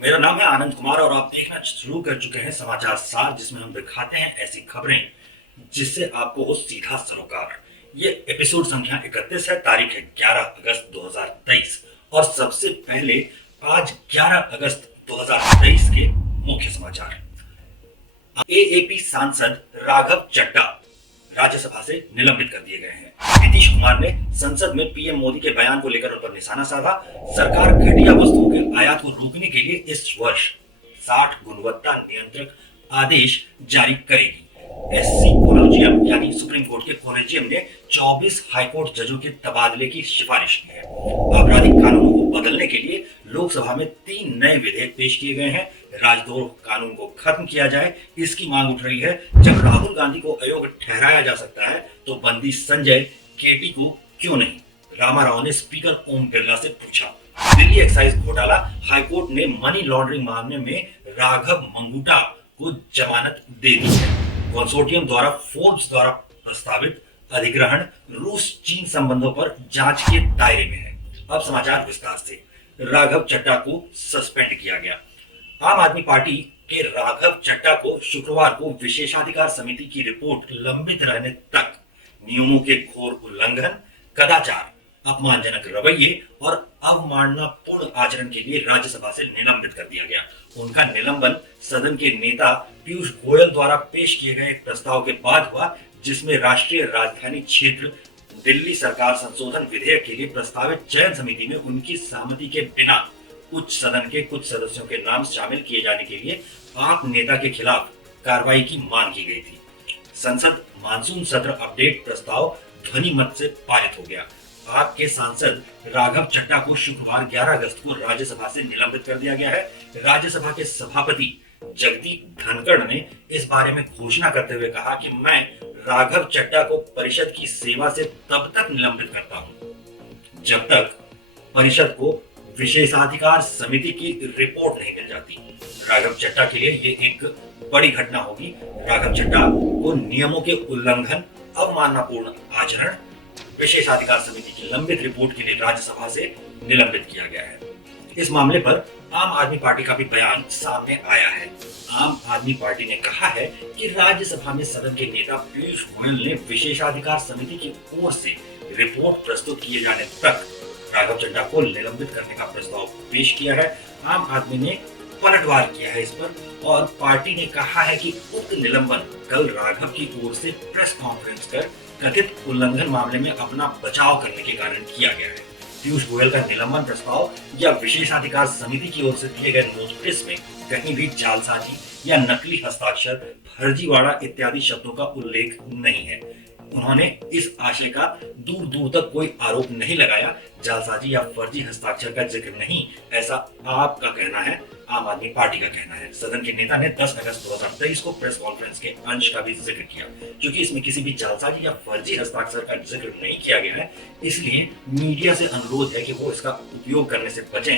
मेरा नाम है आनंद कुमार और आप देखना शुरू कर चुके हैं समाचार सार, जिसमें हम दिखाते हैं ऐसी खबरें जिससे आपको हो सीधा सरोकार। ये एपिसोड संख्या 31 है। तारीख है 11 अगस्त 2023 और सबसे पहले आज 11 अगस्त 2023 के मुख्य समाचार। एएपी सांसद राघव चड्ढा राज्यसभा से निलंबित कर दिए गए हैं। नीतीश कुमार ने संसद में पीएम मोदी के बयान को लेकर उन पर निशाना साधा। सरकार घटिया वस्तुओं के आयात को रोकने के लिए इस वर्ष 60 गुणवत्ता नियंत्रक आदेश जारी करेगी। एससी कोलेजियम यानी सुप्रीम कोर्ट के कोलेजियम ने 24 हाईकोर्ट जजों के तबादले की सिफारिश की है। आपराधिक कानूनों को बदलने के लिए लोकसभा में 3 नए विधेयक पेश किए गए हैं। राजद्रोह कानून को खत्म किया जाए, इसकी मांग उठ रही है। जब राहुल गांधी को अयोग्य ठहराया जा सकता है तो बंदी संजय केटी को क्यों नहीं? रामाराव ने स्पीकर ओम बिरला से पूछा। दिल्ली एक्साइज घोटाला, हाईकोर्ट ने मनी लॉन्ड्रिंग मामले में राघव मंगूटा को जमानत दे दी है। कंसोर्टियम द्वारा फोर्ब्स द्वारा प्रस्तावित अधिग्रहण रूस चीन संबंधों पर जांच के दायरे में है। अब समाचार विस्तार से। राघव चड्ढा को सस्पेंड किया गया। आम आदमी पार्टी के राघव चड्ढा को शुक्रवार को विशेषाधिकार समिति की रिपोर्ट लंबित रहने तक नियमों के घोर उल्लंघन, कदाचार, अपमानजनक रवैये और अवमाननापूर्ण आचरण के लिए राज्यसभा से निलंबित कर दिया गया। उनका निलंबन सदन के नेता पीयूष गोयल द्वारा पेश किए गए एक प्रस्ताव के बाद हुआ, जिसमें राष्ट्रीय राजधानी क्षेत्र दिल्ली सरकार संशोधन विधेयक के लिए प्रस्तावित चयन समिति में उनकी सहमति के बिना उच्च सदन के कुछ सदस्यों के नाम शामिल किए जाने के लिए आप नेता के खिलाफ कार्रवाई की मांग की गई थी। संसद मानसून सत्र अपडेट प्रस्ताव ध्वनि मत से पारित हो गया। आपके सांसद राघव चड्ढा को शुक्रवार 11 अगस्त को राज्यसभा से निलंबित कर दिया गया है। राज्यसभा के सभापति जगदीप धनखड़ ने इस बारे में घोषणा करते हुए कहा कि मैं राघव चड्ढा को परिषद की सेवा से तब तक निलंबित करता हूं जब तक परिषद को विशेषाधिकार समिति की रिपोर्ट नहीं मिल जाती। राघव चड्ढा के लिए ये एक बड़ी घटना होगी। राघव चड्ढा को नियमों के उल्लंघन, अवमाननापूर्ण आचरण, विशेषाधिकार समिति की लंबित रिपोर्ट के लिए राज्यसभा से निलंबित किया गया है। इस मामले पर आम आदमी पार्टी का भी बयान सामने आया है। आम आदमी पार्टी ने कहा है कि राज्यसभा में सदन के नेता पीयूष गोयल ने विशेषाधिकार समिति की ओर से रिपोर्ट प्रस्तुत किए जाने तक राघव चड्ढा को निलंबित करने का प्रस्ताव पेश किया है। आम आदमी ने पलटवार किया है इस पर और पार्टी ने कहा है कि उक्त निलंबन कल राघव की ओर से प्रेस कॉन्फ्रेंस कर कथित उल्लंघन मामले में अपना बचाव करने के कारण किया गया है। पीयूष गोयल का निलंबन प्रस्ताव या विशेषाधिकार समिति की ओर से दिए गए नोटिस में कहीं भी जालसाजी या नकली हस्ताक्षर, फर्जीवाड़ा इत्यादि शब्दों का उल्लेख नहीं है। उन्होंने इस आशय का दूर दूर तक कोई आरोप नहीं लगाया। जालसाजी या फर्जी हस्ताक्षर का जिक्र नहीं, ऐसा आपका कहना है, आम आदमी पार्टी का कहना है। सदन के नेता ने 10 अगस्त 2023 को प्रेस कॉन्फ्रेंस के अंश का भी जिक्र किया। क्योंकि इसमें किसी भी जालसाजी या फर्जी हस्ताक्षर का जिक्र नहीं किया गया है, इसलिए मीडिया से अनुरोध है कि वो इसका उपयोग करने से बचें,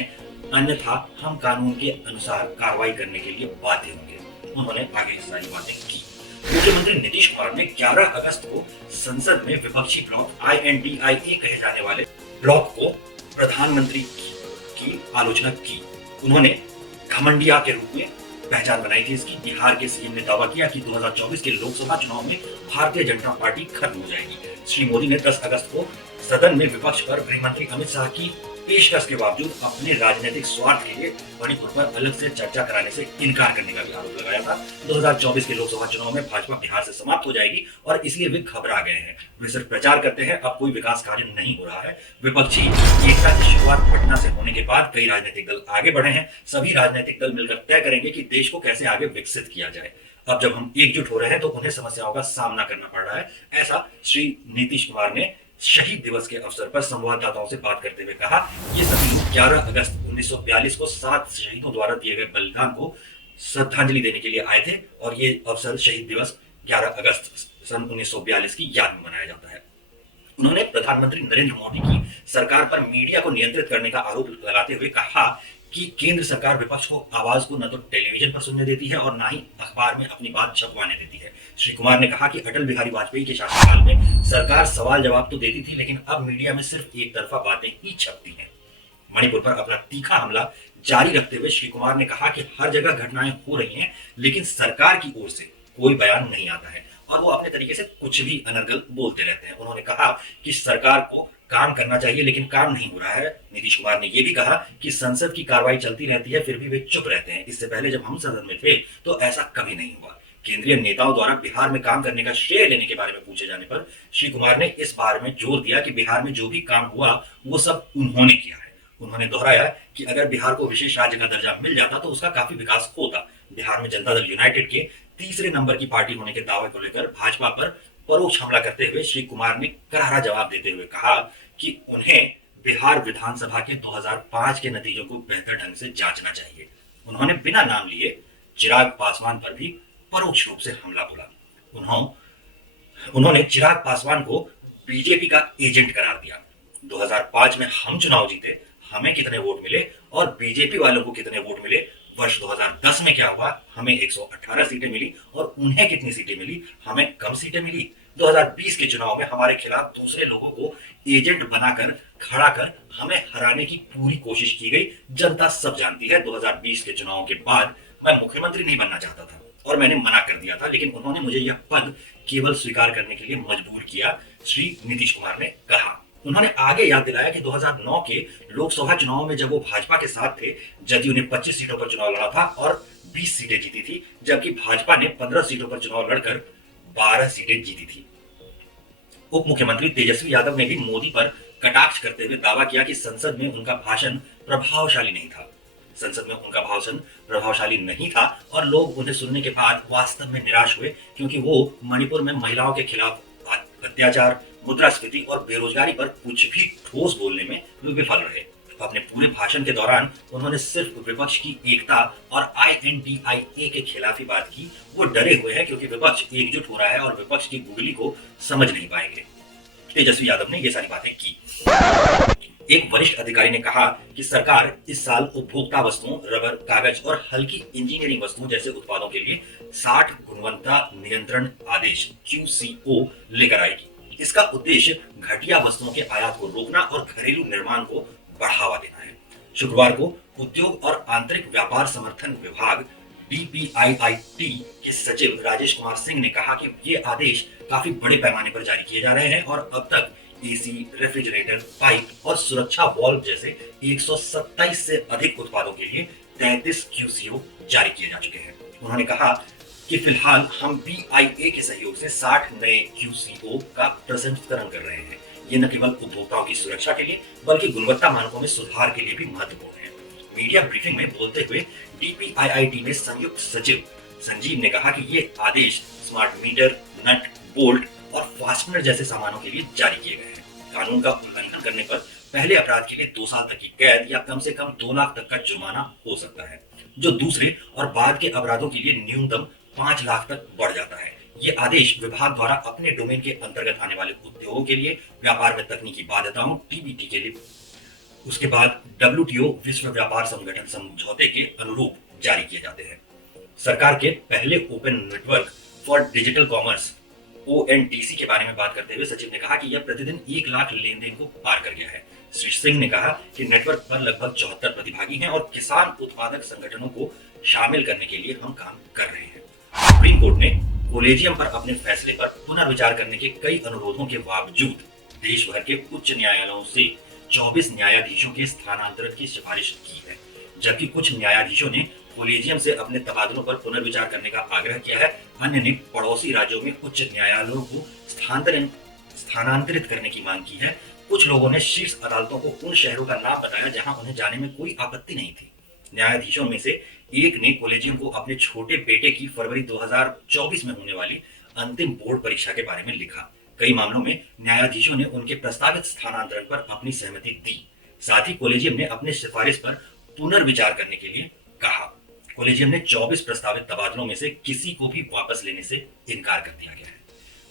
अन्यथा हम कानून के अनुसार कार्रवाई करने के लिए बाध्य होंगे। उन्होंने आगे सारी बातें की। मुख्यमंत्री नीतीश कुमार ने 11 अगस्त को संसद में विपक्षी ब्लॉक INDIA कहे जाने वाले ब्लॉक को प्रधानमंत्री की आलोचना की। उन्होंने घमंडिया के रूप में पहचान बनाई थी इसकी। बिहार के सीएम ने दावा किया कि 2024 के लोकसभा चुनाव में भारतीय जनता पार्टी खत्म हो जाएगी। श्री मोदी ने 10 अगस्त को सदन में विपक्ष पर गृह मंत्री अमित शाह की पेशकश के बावजूद अपने राजनीतिक स्वार्थ के लिए मणिपुर पर अलग से चर्चा कराने से इनकार करने का भी आरोप लगाया था। 2024 के लोकसभा चुनाव में भाजपा बिहार से समाप्त हो जाएगी और इसलिए वे घबरा गए हैं। वे सिर्फ प्रचार करते हैं, अब कोई विकास कार्य नहीं हो रहा है। विपक्षी एकता की शुरुआत पटना से होने के बाद कई राजनीतिक दल आगे बढ़े हैं। सभी राजनीतिक दल मिलकर तय करेंगे कि देश को कैसे आगे विकसित किया जाए। अब जब हम एकजुट हो रहे हैं तो उन्हें समस्याओं का सामना करना पड़ रहा है, ऐसा श्री नीतीश कुमार ने शहीद दिवस के अवसर पर संवाददाताओं से बात करते हुए कहा। ये सभी 11 अगस्त 1942 को 7 शहीदों द्वारा दिए गए बलिदान को श्रद्धांजलि देने के लिए आए थे और ये अवसर शहीद दिवस 11 अगस्त सन 1942 की याद में मनाया जाता है। उन्होंने प्रधानमंत्री नरेंद्र मोदी की सरकार पर मीडिया को नियंत्रित करने का आरोप लगाते हुए कहा कि केंद्र सरकार विपक्ष को आवाज को न तो टेलीविजन पर सुनने देती है और न ही अखबार में अपनी बात छपवाने देती है। श्री कुमार ने कहा कि अटल बिहारी वाजपेयी के शासनकाल में सरकार सवाल जवाब तो देती थी, लेकिन अब मीडिया में सिर्फ एक तरफा बातें ही छपती हैं। मणिपुर पर अपना तीखा हमला जारी रखते हुए श्री कुमार ने कहा कि हर जगह घटनाएं हो रही हैं, लेकिन सरकार की ओर से कोई बयान नहीं आता है और वो अपने तरीके से कुछ भी अनर्गल बोलते रहते हैं। उन्होंने कहा कि सरकार को काम करना चाहिए, लेकिन काम नहीं हो रहा है। नीतीश कुमार ने यह भी कहा कि संसद की कार्रवाई चलती रहती है, फिर भी वे चुप रहते हैं। इससे पहले जब हम सदन में थे तो ऐसा कभी नहीं हुआ। केंद्रीय नेताओं द्वारा बिहार में काम करने का श्रेय लेने के बारे में पूछे जाने पर श्री कुमार ने इस बारे में जोर दिया कि बिहार में जो भी काम हुआ वो सब उन्होंने किया है। उन्होंने दोहराया कि अगर बिहार को विशेष राज्य का दर्जा मिल जाता तो उसका काफी विकास होता। बिहार में जनता दल यूनाइटेड के तीसरे नंबर की पार्टी होने के दावे को लेकर भाजपा पर परोक्ष हमला करते हुए श्री कुमार ने करारा जवाब देते हुए कहा कि उन्हें बिहार विधानसभा के 2005 के नतीजों को बेहतर ढंग से जांचना चाहिए। उन्होंने बिना नाम लिए चिराग पासवान पर भी परोक्ष रूप से हमला बोला। उन्होंने चिराग पासवान को बीजेपी का एजेंट करार दिया। 2005 में हम चुनाव जीते, हमें कितने वोट मिले और बीजेपी वालों को कितने वोट मिले, वर्ष 2010 में क्या हुआ, हमें 118 सीटें मिली और उन्हें कितनी सीटें मिली, हमें कम सीटें मिली। 2020 के चुनाव में हमारे खिलाफ दूसरे लोगों को एजेंट बनाकर खड़ा कर हमें हराने की पूरी कोशिश की गई। जनता सब जानती है। 2020 के चुनाव के बाद मैं मुख्यमंत्री नहीं बनना चाहता था और मैंने मना कर दिया था, लेकिन उन्होंने मुझे यह पद केवल स्वीकार करने के लिए मजबूर किया, श्री नीतीश कुमार ने कहा। उन्होंने आगे याद दिलाया कि 2009 के लोकसभा चुनाव में जब वो भाजपा के साथ थे, जदयू ने 25 सीटों पर चुनाव लड़ा था और 20 सीटें जीती थी, जबकि भाजपा ने 15 सीटों पर चुनाव लड़कर 12 सीटें जीती थी। उप मुख्यमंत्री तेजस्वी यादव ने भी मोदी पर कटाक्ष करते हुए दावा किया कि संसद में उनका भाषण प्रभावशाली नहीं था। संसद में उनका भाषण प्रभावशाली नहीं था और लोग उन्हें सुनने के बाद वास्तव में निराश हुए, क्योंकि वो मणिपुर में महिलाओं के खिलाफ अत्याचार, मुद्रास्फीति और बेरोजगारी पर कुछ भी ठोस बोलने में विफल रहे। अपने पूरे भाषण के दौरान उन्होंने सिर्फ विपक्ष की एकता और INDIA के खिलाफ ही बात की। वो डरे हुए हैं क्योंकि विपक्ष एकजुट हो रहा है और विपक्ष की गुगली को समझ नहीं पाएंगे। तेजस्वी यादव ने ये सारी बातें की। एक वरिष्ठ अधिकारी ने कहा कि सरकार इस साल उपभोक्ता वस्तुओं, रबर, कागज और हल्की इंजीनियरिंग वस्तुओं जैसे उत्पादों के लिए 60 गुणवत्ता नियंत्रण आदेश QCO लेकर आएगी। इसका उद्देश्य घटिया वस्तुओं के आयात को रोकना और घरेलू निर्माण को बढ़ावा देना है। शुक्रवार को उद्योग और आंतरिक व्यापार समर्थन विभाग DPIIT के सचिव राजेश कुमार सिंह ने कहा कि ये आदेश काफी बड़े पैमाने पर जारी किए जा रहे हैं और अब तक AC, रेफ्रिजरेटर, पाइप और सुरक्षा वाल्व जैसे 127 से अधिक उत्पादों के लिए 33 QCO जारी किए जा चुके हैं। उन्होंने कहा कि फिलहाल हम BIA के सहयोग से 60 नए QCO का प्रसंस्करण कर रहे हैं। ये न केवल उपभोक्ताओं की सुरक्षा के लिए बल्कि गुणवत्ता मानकों में सुधार के लिए भी महत्वपूर्ण है। मीडिया ब्रीफिंग में बोलते हुए DPIIT में संयुक्त सचिव संजीव ने कहा कि ये आदेश स्मार्ट मीटर, नट, बोल्ट और फास्टनर जैसे सामानों के लिए जारी किए गए हैं। कानून का उल्लंघन करने पर पहले अपराध के लिए 2 साल तक की कैद या कम से कम 2 लाख तक का जुर्माना हो सकता है, जो दूसरे और बाद के अपराधों के लिए न्यूनतम 5 लाख तक बढ़ जाता है। ये आदेश विभाग द्वारा अपने डोमेन के अंतर्गत आने वाले उद्योगों के लिए, व्यापार में तकनीकी बाध्यताओं TBT के लिए, उसके बाद WTO विश्व व्यापार संगठन समझौते के अनुरूप जारी किए जाते हैं। सरकार के पहले open network for digital commerce ONDC के बारे में बात करते हुए सचिव ने कहा कि यह प्रतिदिन 1 लाख लेनदेन को पार कर गया है। श्री सिंह ने कहा कि नेटवर्क पर लगभग 74 प्रतिभागी हैं और किसान उत्पादक संगठनों को शामिल करने के लिए हम काम कर रहे हैं। सुप्रीम कोर्ट ने कोलेजियम पर अपने फैसले पर पुनर्विचार करने के कई अनुरोधों के बावजूद देश भर के उच्च न्यायालयों से 24 न्यायाधीशों के स्थानांतरण की सिफारिश की है, जबकि कुछ न्यायाधीशों ने कोलेजियम से अपने तबादलों पर पुनर्विचार करने का आग्रह किया है। अन्य ने पड़ोसी राज्यों में उच्च न्यायालयों को स्थानांतरित करने की मांग की है। कुछ लोगों ने शीर्ष अदालतों को उन शहरों का नाम बताया जहां उन्हें जाने में कोई आपत्ति नहीं थी। न्यायाधीशों में से एक ने कोलेजियम को अपने छोटे बेटे की फरवरी 2024 में होने वाली अंतिम बोर्ड परीक्षा के बारे में लिखा। कई मामलों में न्यायाधीशों ने उनके प्रस्तावित स्थानांतरण पर अपनी सहमति दी। साथ ही कोलेजियम ने अपने सिफारिश पर पुनर्विचार करने के लिए कहा। कोलेजियम ने 24 प्रस्तावित तबादलों में से किसी को भी वापस लेने से इनकार कर दिया गया है।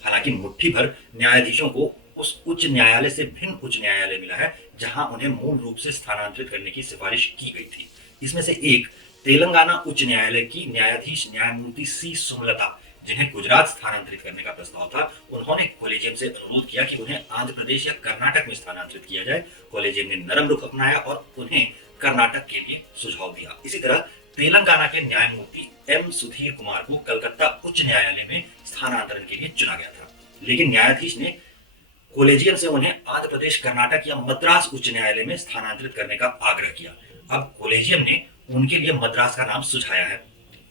हालांकि मुट्ठी भर न्यायाधीशों को उस उच्च न्यायालय से भिन्न उच्च न्यायालय मिला है जहां उन्हें मूल रूप से स्थानांतरित करने की सिफारिश की गई थी। इसमें से एक तेलंगाना उच्च न्यायालय की न्यायाधीश न्यायमूर्ति C सुमलता, जिन्हें गुजरात स्थानांतरित करने का प्रस्ताव था, उन्होंने कोलेजियम से अनुरोध किया कि उन्हें आंध्र प्रदेश या कर्नाटक में स्थानांतरित किया जाए। कोलेजियम ने नरम रुख अपनाया और उन्हें कर्नाटक के लिए सुझाव दिया। इसी तरह तेलंगाना के न्यायमूर्ति एम सुधीर कुमार को कलकत्ता उच्च न्यायालय में स्थानांतरण के लिए चुना गया था, लेकिन न्यायाधीश ने कॉलेजियम से उन्हें आंध्र प्रदेश, कर्नाटक या मद्रास उच्च न्यायालय में स्थानांतरित करने का आग्रह किया। अब कॉलेजियम ने उनके लिए मद्रास का नाम सुझाया है।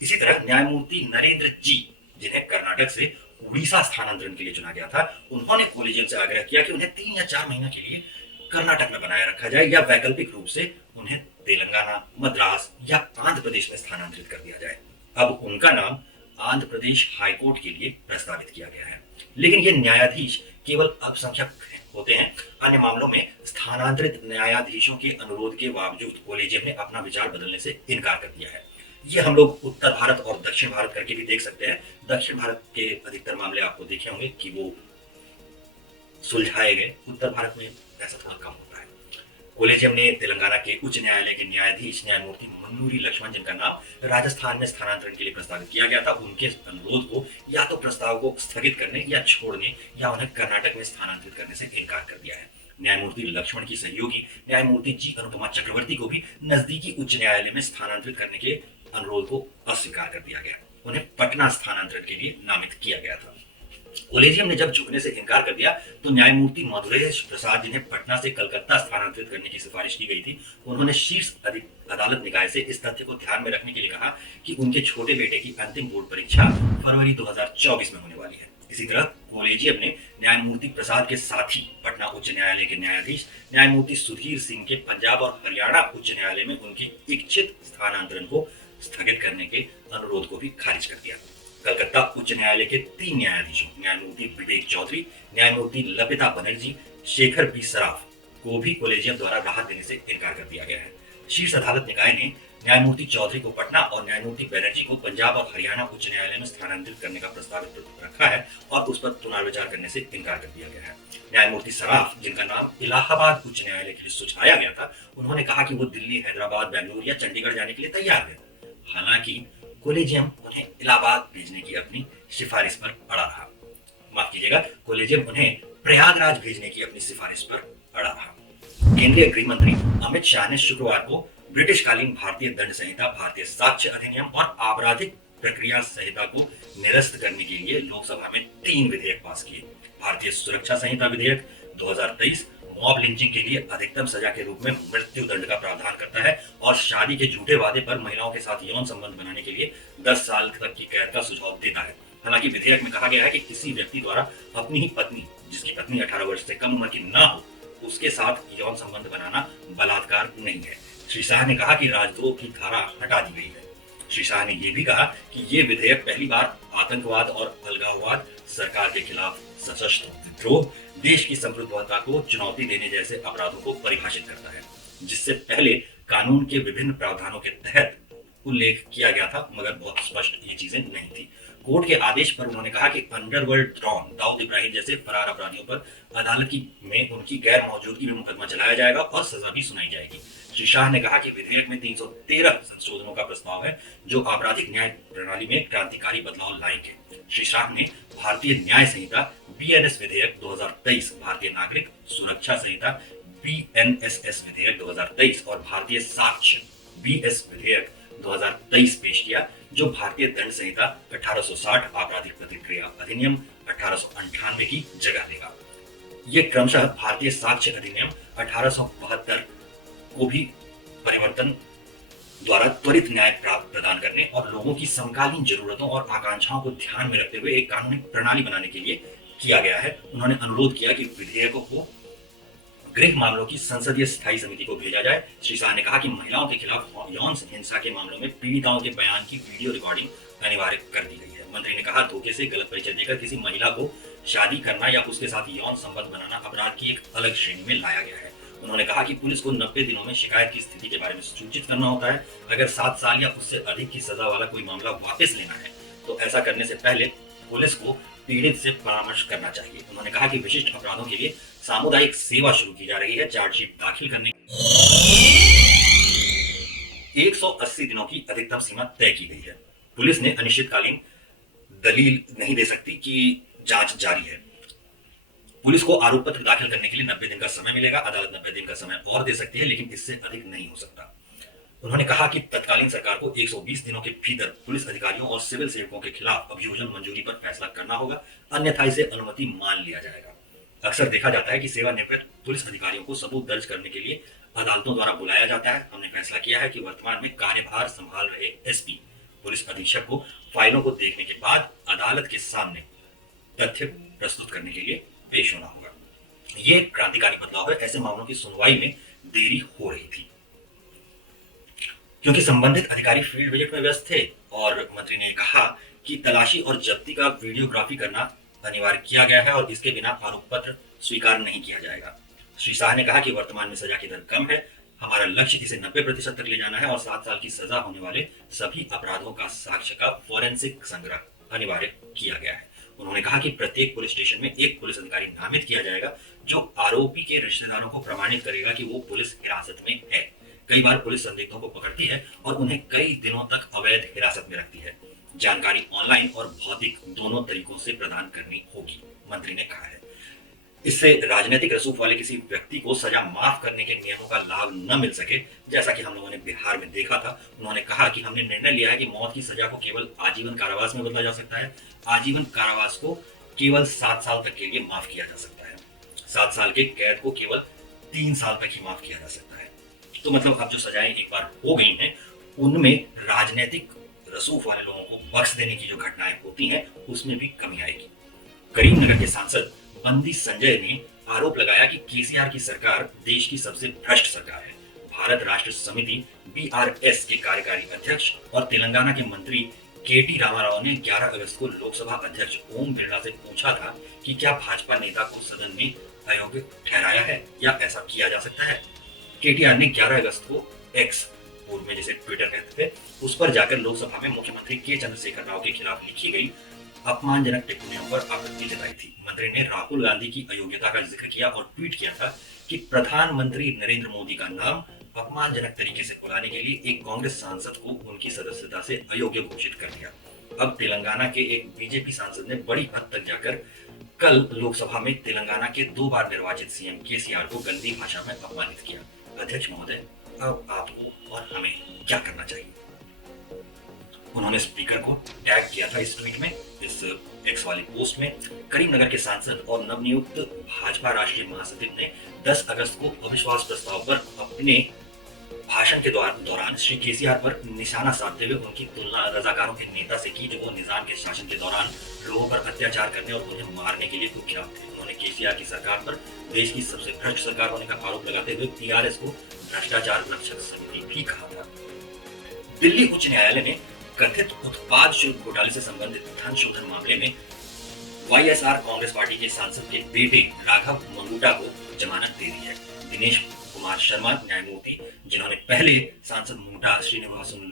इसी तरह न्यायमूर्ति नरेंद्र जी, जिन्हें कर्नाटक से उड़ीसा स्थानांतरण के लिए चुना गया था, उन्होंने कॉलेजियम से आग्रह किया कि उन्हें 3 या 4 महीने के लिए कर्नाटक में बनाए रखा जाए या वैकल्पिक रूप से उन्हें तेलंगाना, मद्रास या आंध्र प्रदेश में स्थानांतरित कर दिया जाए। अब उनका नाम आंध्र प्रदेश हाईकोर्ट के लिए प्रस्तावित किया गया है, लेकिन ये न्यायाधीश केवल अल्पसंख्यक होते हैं। अन्य मामलों में स्थानांतरित न्यायाधीशों के अनुरोध के बावजूद कॉलेजियम ने अपना विचार बदलने से इनकार कर दिया है। ये हम लोग उत्तर भारत और दक्षिण भारत करके भी देख सकते हैं। दक्षिण भारत के अधिकतर मामले आपको देखे होंगे कि वो सुलझाए गए, उत्तर भारत में ऐसा थोड़ा कम होता है। कॉलेजियम ने तेलंगाना के उच्च न्यायालय के न्यायाधीश न्यायमूर्ति मन्नूरी लक्ष्मण, जिनका नाम राजस्थान में स्थानांतरण के लिए प्रस्तावित किया गया था, उनके अनुरोध को या तो प्रस्ताव को स्थगित करने या छोड़ने या उन्हें कर्नाटक में स्थानांतरित करने से इनकार कर दिया है। न्यायमूर्ति लक्ष्मण की सहयोगी न्यायमूर्ति जी अनुपमा चक्रवर्ती को भी नजदीकी उच्च न्यायालय में स्थानांतरित करने के अनुरोध को अस्वीकार कर दिया गया। उन्हें पटना स्थानांतरण के लिए नामित किया गया था। कॉलेजियम ने जब झुकने से इनकार कर दिया तो न्यायमूर्ति मधुरेश प्रसाद, जिन्हें पटना से कलकत्ता स्थानांतरित करने की सिफारिश की गई थी, उन्होंने शीर्ष अदालत निकाय से इस तथ्य को ध्यान में रखने के लिए कहा कि उनके छोटे बेटे की अंतिम बोर्ड परीक्षा फरवरी 2024 में होने वाली है। इसी तरह कॉलेजियम ने न्यायमूर्ति प्रसाद के साथ ही पटना उच्च न्यायालय के न्यायाधीश न्यायमूर्ति सुधीर सिंह के पंजाब और हरियाणा उच्च न्यायालय में उनकी इच्छित स्थानांतरण को स्थगित करने के अनुरोध को भी खारिज कर दिया। कलकत्ता उच्च न्यायालय के 3 न्यायाधीशों न्यायमूर्ति विवेक चौधरी, न्यायमूर्ति लपिता बनर्जी, शेखर बी सराफ को भी कॉलेजियम द्वारा राहत देने से इनकार कर दिया गया है। शीर्ष अदालत निकाय ने न्यायमूर्ति चौधरी को पटना और न्यायमूर्ति बनर्जी को पंजाब और हरियाणा उच्च न्यायालय में स्थानांतरित करने का प्रस्ताव रखा है और उस पर पुनर्विचार करने से इनकार कर दिया गया है। न्यायमूर्ति सराफ, जिनका नाम इलाहाबाद उच्च न्यायालय के लिए सुझाया गया था, उन्होंने कहा कि वो दिल्ली, हैदराबाद, बेंगलुरु या चंडीगढ़ जाने के लिए तैयार है। हालांकि कॉलेजियम उन्हें इलाहाबाद भेजने की अपनी सिफारिश पर अड़ा रहा। माफ कीजिएगा, कॉलेजियम उन्हें प्रयागराज भेजने की अपनी सिफारिश पर अड़ा रहा। केंद्रीय गृह मंत्री अमित शाह ने शुक्रवार को ब्रिटिशकालीन भारतीय दंड संहिता, भारतीय साक्ष्य अधिनियम और आपराधिक प्रक्रिया संहिता को निरस्त करने के लिए लोकसभा में 3 विधेयक पास किए। भारतीय सुरक्षा संहिता विधेयक 2023 मॉब लिंचिंग के लिए अधिकतम सजा के रूप में मृत्यु दंड का प्रावधान करता है और शादी के झूठे वादे पर महिलाओं के साथ यौन संबंध बनाने के लिए 10 साल तक की कैद का सुझाव देता है। हालांकि विधेयक में कहा गया है कि किसी व्यक्ति द्वारा अपनी ही पत्नी, जिसकी पत्नी 18 वर्ष से कम उम्र की ना हो, उसके साथ यौन संबंध बनाना बलात्कार नहीं है। श्री शाह ने कहा कि राजद्रोह की धारा हटा दी गई है। श्री शाह ने यह भी कहा कि ये विधेयक पहली बार आतंकवाद और अलगाववाद, सरकार के खिलाफ सशस्त्र विद्रोह, देश की संप्रभुता को चुनौती देने जैसे अपराधों को परिभाषित करता है, जिससे पहले कानून के विभिन्न प्रावधानों के तहत उल्लेख किया गया था, मगर बहुत स्पष्ट ये चीजें नहीं थी। कोर्ट के आदेश पर उन्होंने कहा कि अंडरवर्ल्ड डॉन दाऊद इब्राहिम जैसे फरार अपराधियों पर अदालत में उनकी गैर मौजूदगी में मुकदमा चलाया जाएगा और सजा भी सुनाई जाएगी। श्री शाह ने कहा कि विधेयक में 313 संशोधनों का प्रस्ताव है जो आपराधिक न्याय प्रणाली में क्रांतिकारी बदलाव लाएंगे। श्री शाह ने भारतीय न्याय संहिता बीएनएस विधेयक 2023, भारतीय नागरिक सुरक्षा संहिता बीएनएसएस विधेयक 2023 और भारतीय साक्ष्य बीएस विधेयक 2023 पेश किया, जो भारतीय दंड संहिता 1860, आपराधिक प्रतिक्रिया अधिनियम 1898 की जगह लेगा। ये क्रमशः भारतीय साक्ष्य अधिनियम 1872 को भी परिवर्तन द्वारा त्वरित न्याय प्रदान करने और लोगों की समकालीन जरूरतों और आकांक्षाओं को ध्यान में रखते हुए एक कानूनी प्रणाली बनाने के लिए किया गया है। उन्होंने अनुरोध किया कि विधेयकों को गृह मामलों की संसदीय स्थायी समिति को भेजा जाए। श्री शाह ने कहा कि महिलाओं के खिलाफ यौन हिंसा के मामलों में पीड़िताओं के बयान की वीडियो रिकॉर्डिंग अनिवार्य कर दी गई है। मंत्री ने कहा, धोखे से गलत परिचय देकर किसी महिला को शादी करना या उसके साथ यौन संबंध बनाना अपराध की एक अलग श्रेणी में लाया गया है। उन्होंने कहा कि पुलिस को 90 दिनों में शिकायत की स्थिति के बारे में सूचित करना होता है। अगर 7 साल या उससे अधिक की सजा वाला कोई मामला वापस लेना है तो ऐसा करने से पहले पुलिस को पीड़ित से परामर्श करना चाहिए। उन्होंने कहा कि विशिष्ट अपराधों के लिए सामुदायिक सेवा शुरू की जा रही है। चार्जशीट दाखिल करने 180 दिनों की अधिकतम सीमा तय की गई है। पुलिस ने अनिश्चितकालीन दलील नहीं दे सकती कि जांच जारी है। पुलिस को आरोप पत्र दाखिल करने के लिए 90 दिन का समय मिलेगा। अदालत 90 दिन का समय और दे सकती है, लेकिन इससे अधिक नहीं हो सकता। उन्होंने कहा कि तत्कालीन सरकार को 120 दिनों के भीतर पुलिस अधिकारियों और सिविल सेवकों के खिलाफ अभियोजन मंजूरी पर फैसला करना होगा, अन्यथा इसे अनुमति मान लिया जाएगा। अक्सर देखा जाता है कि सेवानिवृत्त पुलिस अधिकारियों को सबूत दर्ज करने के लिए अदालतों द्वारा बुलाया जाता है। हमने फैसला किया है कि वर्तमान में कार्यभार संभाल रहे एसपी पुलिस अधीक्षक को फाइलों को देखने के बाद अदालत के सामने तथ्य प्रस्तुत करने के लिए पेश होना होगा। ये क्रांतिकारी बदलाव है। ऐसे मामलों की सुनवाई में देरी हो रही थी क्योंकि संबंधित अधिकारी फील्ड विजिट में व्यस्त थे और मंत्री ने कहा कि तलाशी और जब्ती का वीडियोग्राफी करना अनिवार्य किया गया है और इसके बिना आरोप पत्र स्वीकार नहीं किया जाएगा। श्री शाह ने कहा कि वर्तमान में सजा की दर कम है, हमारा लक्ष्य इसे 90% तक ले जाना है और 7 साल की सजा होने वाले सभी अपराधों का साक्ष्य का फॉरेंसिक संग्रह अनिवार्य किया गया है। उन्होंने कहा कि प्रत्येक पुलिस स्टेशन में एक पुलिस अधिकारी नामित किया जाएगा जो आरोपी के रिश्तेदारों को प्रमाणित करेगा कि वो पुलिस हिरासत में है। कई बार पुलिस संदिग्धों को पकड़ती है और उन्हें कई दिनों तक अवैध हिरासत में रखती है। जानकारी ऑनलाइन और भौतिक दोनों तरीकों से प्रदान करनी होगी, मंत्री ने कहा है। इससे राजनीतिक रसूख वाले किसी व्यक्ति को सजा माफ करने के नियमों का लाभ न मिल सके, जैसा कि हम लोगों ने बिहार में देखा था। उन्होंने कहा कि हमने निर्णय लिया है कि मौत की सजा को केवल आजीवन कारावास में बदला जा सकता है। आजीवन कारावास को केवल 7 साल तक के लिए माफ किया जा सकता है। 7 साल के कैद को केवल 3 साल तक ही माफ किया जा सकता है। तो मतलब अब जो सजाएं एक बार हो गई हैं, उनमें राजनीतिक रसूख वाले लोगों को बख्श देने की जो घटनाएं होती हैं, उसमें भी कमी आएगी। करीमनगर के सांसद बंदी संजय ने आरोप लगाया कि केसीआर की सरकार देश की सबसे भ्रष्ट सरकार है। भारत राष्ट्र समिति बीआरएस के कार्यकारी अध्यक्ष और तेलंगाना के मंत्री केटी रामाराव ने 11 अगस्त को लोकसभा अध्यक्ष ओम बिरला से पूछा था कि क्या भाजपा नेता को सदन में अयोग्य ठहराया है या ऐसा किया जा सकता है। केटीआर ने 11 अगस्त को एक्स, पूर्व में जिसे ट्विटर कहते थे, उस पर जाकर लोकसभा में मुख्यमंत्री के चंद्रशेखर राव के खिलाफ लिखी गई अपमानजनक टिप्पणियों पर आपत्ति जताई थी। मंत्री ने राहुल गांधी की अयोग्यता का जिक्र किया और ट्वीट किया था कि प्रधानमंत्री नरेंद्र मोदी का नाम अपमानजनक तरीके से बुलाने के लिए एक कांग्रेस सांसद को उनकी सदस्यता से अयोग्य घोषित कर दिया। अब तेलंगाना के एक बीजेपी सांसद ने बड़ी हद तक जाकर कल लोकसभा में तेलंगाना के 2 बार निर्वाचित सीएम केसीआर को गंदी भाषा में अपमानित किया। अध्यक्ष महोदय, अब आपको और हमें क्या करना चाहिए? उन्होंने स्पीकर को टैग किया था इस ट्वीट में, इस एक्स वाली पोस्ट में। करीमनगर के सांसद और नवनियुक्त भाजपा राष्ट्रीय महासचिव ने 10 अगस्त को अविश्वास प्रस्ताव पर अपने भाषण के दौरान श्री केसीआर पर निशाना साधते हुए उनकी तुलना रजाकारों के नेता से की, जो वो निजाम के शासन के दौरान लोगों पर अत्याचार करने और उन्हें मारने के लिए कुख्यात थे। उन्होंने केसीआर की सरकार पर देश की सबसे भ्रष्ट सरकार होने का आरोप लगाते हुए टीआरएस को भ्रष्टाचार रक्षक समिति भी कहा था। दिल्ली उच्च न्यायालय ने कथित उत्पाद शुल्क घोटाले से संबंधित धन शोधन मामले में वाईएसआर कांग्रेस पार्टी के सांसद के बेटे राघव मंगूटा को जमानत दे दी है। दिनेश कुमार शर्मा न्यायमूर्ति, जिन्होंने पहले सांसद मूटा श्रीनिवासन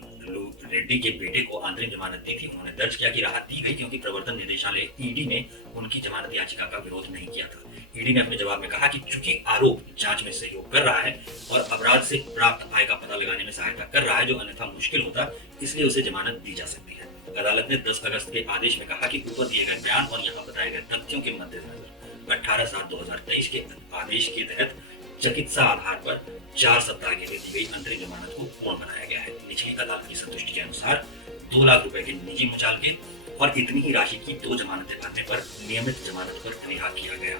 रेड्डी के बेटे को अंतरिम जमानत दी थी, उन्होंने दर्ज किया कि राहत दी गई क्योंकि प्रवर्तन निदेशालय ईडी ने उनकी जमानत याचिका का विरोध नहीं किया था। ईडी ने अपने जवाब में कहा कि चूंकि आरोप जांच में सहयोग कर रहा है और अपराध से प्राप्त आय का पता लगाने में सहायता कर रहा है, जो अन्यथा मुश्किल होता, इसलिए उसे जमानत दी जा सकती है। अदालत ने 10 अगस्त के आदेश में कहा कि ऊपर दिए गए बयान और यहाँ बताए गए तथ्यों के मद्देनजर 18/7/2023 के आदेश के तहत चिकित्सा आधार पर 4 सप्ताह के लिए दी गई अंतरिम जमानत को पूर्ण बनाया गया है। निचली अदालत की संतुष्टि के अनुसार 2 लाख रुपए के निजी मुचालके और इतनी ही राशि की 2 जमानतें भरने पर नियमित जमानत पर रिहा किया गया।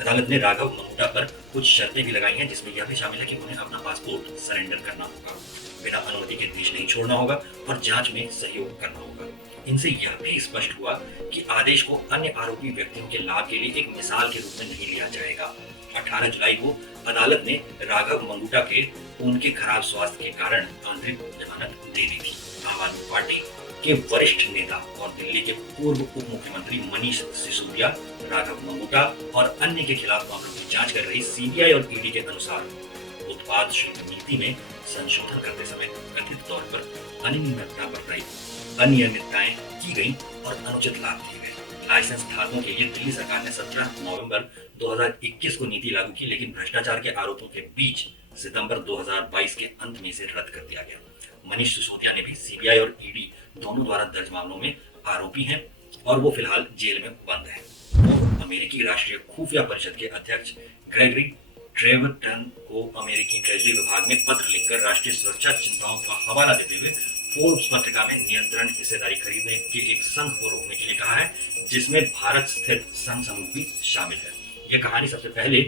अदालत ने राघव मंगूटा पर कुछ शर्तें भी लगाई हैं, जिसमें यह भी शामिल है कि उन्हें अपना पासपोर्ट सरेंडर करना होगा, बिना अनुमति के देश नहीं छोड़ना होगा और जांच में सहयोग करना होगा। इनसे यह भी स्पष्ट हुआ कि आदेश को अन्य आरोपी व्यक्तियों के लाभ के लिए एक मिसाल के रूप में नहीं लिया जाएगा। 18 जुलाई को अदालत ने राघव मंगूटा के उनके खराब स्वास्थ्य के कारण आंतरिक जमानत दे दी थी। आम आदमी पार्टी के वरिष्ठ नेता और दिल्ली के पूर्व उप मुख्यमंत्री मनीष सिसोदिया, राघव मंगूटा और अन्य के खिलाफ मामलों की जांच कर रही सीबीआई और ईडी के अनुसार उत्पाद शुल्क नीति में संशोधन करते समय कथित तौर पर अनियमितताएं की गई और अनुचित लाभ दिए गए। लाइसेंस धारकों के लिए दिल्ली सरकार ने 17 नवंबर 2021 को नीति लागू की, लेकिन भ्रष्टाचार के आरोपों के बीच सितंबर 2022 के अंत में इसे रद्द कर दिया गया। मनीष सिसोदिया ने भी सीबीआई और ईडी दोनों द्वारा दर्ज मामलों में आरोपी हैं और वो फिलहाल जेल में बंद है। वो अमेरिकी राष्ट्रीय खुफिया परिषद के अध्यक्ष ग्रेगरी ट्रेवर टन को अमेरिकी ट्रेजरी विभाग ने पत्र लिखकर राष्ट्रीय सुरक्षा चिंताओं का हवाला देते हुए फोर्ब्स पत्रिका में नियंत्रण हिस्सेदारी खरीदने के एक संघ को रोकने के लिए कहा है, जिसमें भारत स्थित संघ समूह भी शामिल है। यह कहानी सबसे पहले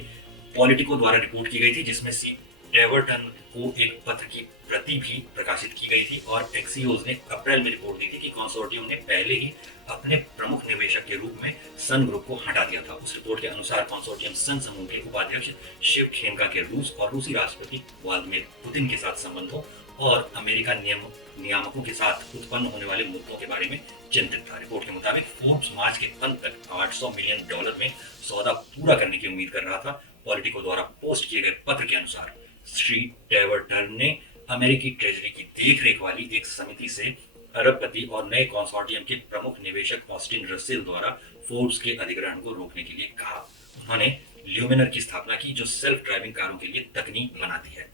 पॉलिटिको द्वारा रिपोर्ट की गई थी, जिसमें सी टेवरटन को एक पत्र की प्रति भी प्रकाशित की गई थी और एक्सियोज ने अप्रैल में रिपोर्ट दी थी कि कंसोर्टियम ने पहले ही अपने प्रमुख निवेशक के रूप में सन ग्रुप को हटा दिया था। उस रिपोर्ट के अनुसार कंसोर्टियम सन समूह के उपाध्यक्ष शिव खेमका के रूस और रूसी राष्ट्रपति व्लादिमीर पुतिन के साथ संबंधों और अमेरिका नियामकों के साथ उत्पन्न होने वाले मुद्दों के बारे में चिंतित था। रिपोर्ट के मुताबिक फोर्ब्स मार्च के अंत तक $800 मिलियन में सौदा पूरा करने की उम्मीद कर रहा था। पॉलिटिको द्वारा पोस्ट किए गए पत्र के अनुसार श्री टेवरटन ने अमेरिकी ट्रेजरी की देखरेख वाली एक समिति से अरबपति और नए कंसोर्टियम के प्रमुख निवेशक ऑस्टिन रसेल द्वारा फोर्ब्स के अधिग्रहण को रोकने के लिए कहा। उन्होंने ल्यूमिनर की स्थापना की, जो सेल्फ ड्राइविंग कारों के लिए तकनीक बनाती है।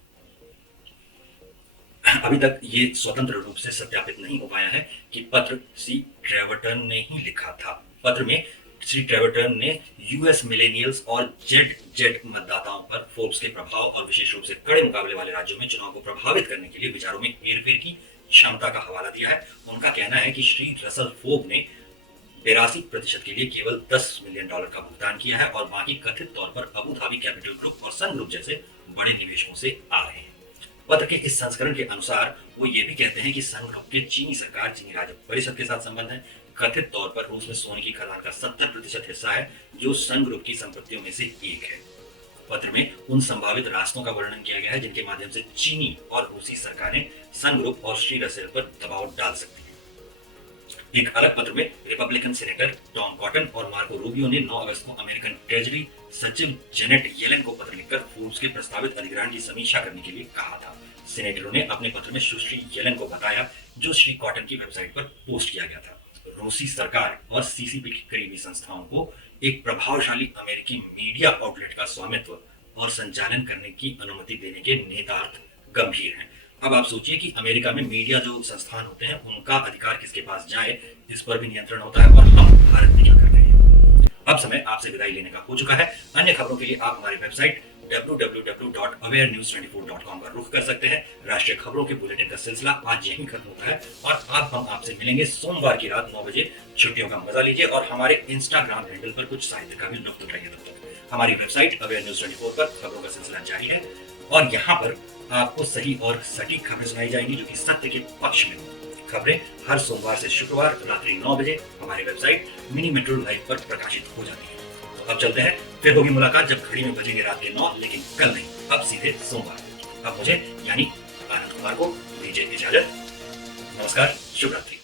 अभी तक ये स्वतंत्र रूप से सत्यापित नहीं हो पाया है कि पत्र सी ट्रेवरटन ने ही लिखा था। पत्र में श्री ट्रेवरटन ने यूएस मिलेनियल्स और जेड मतदाताओं पर फोर्ब्स के प्रभाव और विशेष रूप से कड़े मुकाबले वाले राज्यों में चुनाव को प्रभावित करने के लिए विचारों में हेरफेर की क्षमता का हवाला दिया है। उनका कहना है कि श्री रसल फोर्ब ने 82% के लिए केवल $10 मिलियन का भुगतान किया है और बाकी कथित तौर पर अबू धाबी कैपिटल ग्रुप और सन ग्रुप जैसे बड़े निवेशकों से आ रहे हैं। पत्र के इस संस्करण के अनुसार वो ये भी कहते हैं कि सन ग्रुप के चीनी सरकार, चीनी राज्य परिषद के साथ संबंध है। कथित तौर पर रूस में सोने की खदान का 70% हिस्सा है, जो सन ग्रुप की संपत्तियों में से एक है। पत्र में उन संभावित रास्तों का वर्णन किया गया है जिनके माध्यम से चीनी और रूसी सरकारें सन ग्रुप और श्री रसेल पर दबाव डाल सकती हैं। एक अलग पत्र में रिपब्लिकन सेनेटर टॉम कॉटन और मार्को रूबियो ने 9 अगस्त को अमेरिकन ट्रेजरी सचिव जेनेट येलेन को पत्र लिखकर फोर्ब्स के प्रस्तावित अधिग्रहण की समीक्षा करने के लिए कहा था। सेनेटरों ने अपने पत्र में सुश्री येलेन को बताया, जो श्री कॉटन की वेबसाइट पर पोस्ट किया गया था। रूसी सरकार और सीसीपी की करीबी संस्थाओं को एक प्रभावशाली अमेरिकी मीडिया आउटलेट का स्वामित्व और संचालन करने की अनुमति देने के नेतार्थ गंभीर हैं। अब आप सोचिए कि अमेरिका में मीडिया जो संस्थान होते हैं, उनका अधिकार किसके पास जाए, इस पर भी नियंत्रण होता है। और हम भारत में क्या कर रहे हैं। अब समय आपसे विदाई लेने का हो चुका है। अन्य खबरों के लिए आप हमारी वेबसाइट www.awarenews24.com पर रुख कर सकते हैं। राष्ट्रीय खबरों के बुलेटिन का सिलसिला आज यहीं खत्म होता है और अब हम आपसे मिलेंगे सोमवार की रात 9 बजे। छुट्टियों का मजा लीजिए और हमारे इंस्टाग्राम हैंडल पर कुछ साहित्य का भी लुत्फ उठाइए। तब तक हमारी वेबसाइट अवेयर न्यूज 24 पर खबरों का सिलसिला जारी है और यहाँ पर आपको सही और सटीक खबरें सुनाई जाएंगी जो कि सत्य के पक्ष में हो। खबरें हर सोमवार से शुक्रवार रात्रि 9 बजे हमारी वेबसाइट मिनी मेट्रो लाइव पर प्रकाशित हो जाती है। अब चलते हैं, फिर होगी मुलाकात जब घड़ी में बजेंगे रात के 9, लेकिन कल नहीं, अब सीधे सोमवार। अब मुझे यानी आनंद कुमार को दीजिए इजाजत। नमस्कार, शुभ रात्रि।